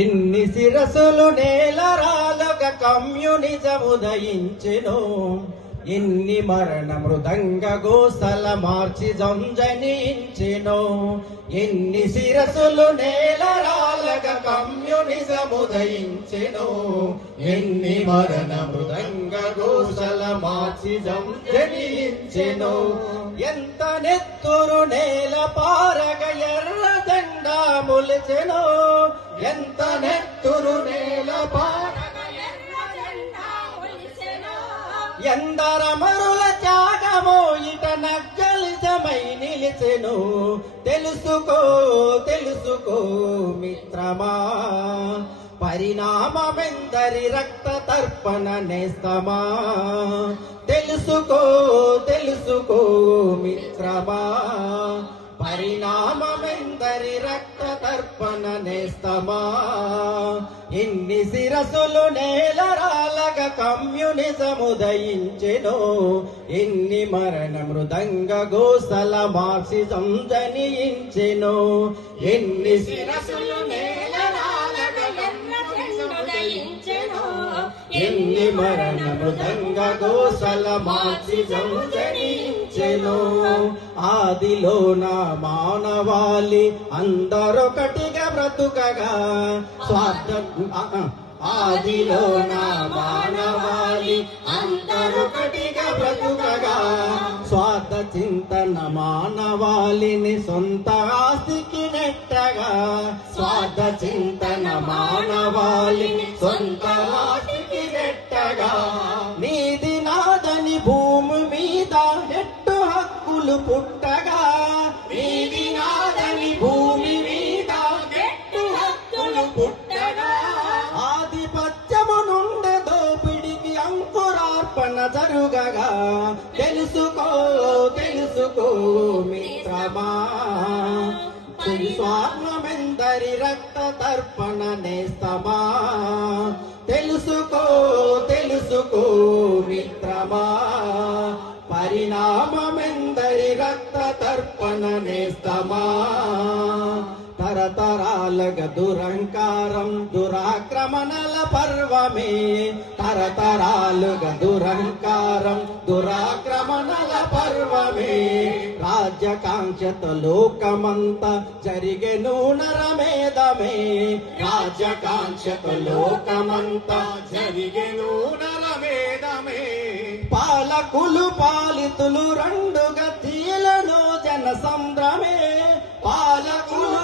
ఎన్ని శిరసులు నేలరాలగ కమ్యూనిజముదయించెను, ఎన్ని మరణ మృదంగ గోసల మార్చి జంజనించెను. ఎన్ని శిరసులు నేలరాలగ కమ్యూనిజముదయించెను, ఎన్ని మరణ మృదంగ గోసల మార్చి జంజనించెను. ఎంత నెత్తురు నేల పారగ ఎర్ర జెండా మొలిచెను, ఎంత నెత్తురు నేల పారగ ఎర్ర జెండా మొలిచెను. ఎందరమరుల త్యాగమో ఇట నగ్గలిజమై నిలిచెను. తెలుసుకో తెలుసుకో మిత్రమా, పరిణామమెందరి రక్త తర్పణ నేస్తమా. తెలుసుకో తెలుసుకో మిత్రమా, పరిణామమెందరి రక్త తర్పణ నేస్తమా. ఎన్ని శిరసులు నేలరాలగ కమ్యూనిజముదయించెను, ఎన్ని మరణ మృదంగ గోసల మార్క్సిజం జనించెను. ఎన్ని శిరసులు నేలరాలగ కమ్యూనిజముదయించెను, ఎన్ని మరణ మృదంగ గోసల మార్క్సిజం జనించెను. ఆదిలో నా మానవాళి అందరొకటిగా బ్రతుకగా స్వార్థ, ఆదిలో నా మానవాళి అందరొకటిగా బ్రతుకగా స్వార్థ చింతన మానవాళిని సొంత ఆస్తికి నెట్టగా. స్వార్థ చింతన మానవాళిని సొంత ఆస్తికి నెట్టగా. నీది నాదని భూమి మీద ఎట్టు హక్కులు పుట్టగా, నీది నాదని భూమి మీద ఎట్టు హక్కులు పుట్టగా. ఆధిపత్యము నుండి దోపిడికి అంకురార్పణ జరుగగా. తెలుసుకో తెలుసుకో మిత్రమా, స్వార్థమెందరి రక్త తర్పణ నేస్తమా. తెలుసుకో తెలుసుకో మిత్రమా, పరిణామమెందరి రక్త తర్పణ నేస్తమా. తరతరాలగ దురంకారం దురాక్రమణల పర్వమే, తరతరాలుగ దురంకారం దురాక్రమణల పర్వమే. రాజ్యకాంక్షత లోకమంత జరిగెను నరమేధమే, రాజ్యకాంక్షత లోకమంత జరిగెను నరమేధమే. పాలకులు పాలితులు రెండుగా తీలను జన సంద్రమే, పాలకులు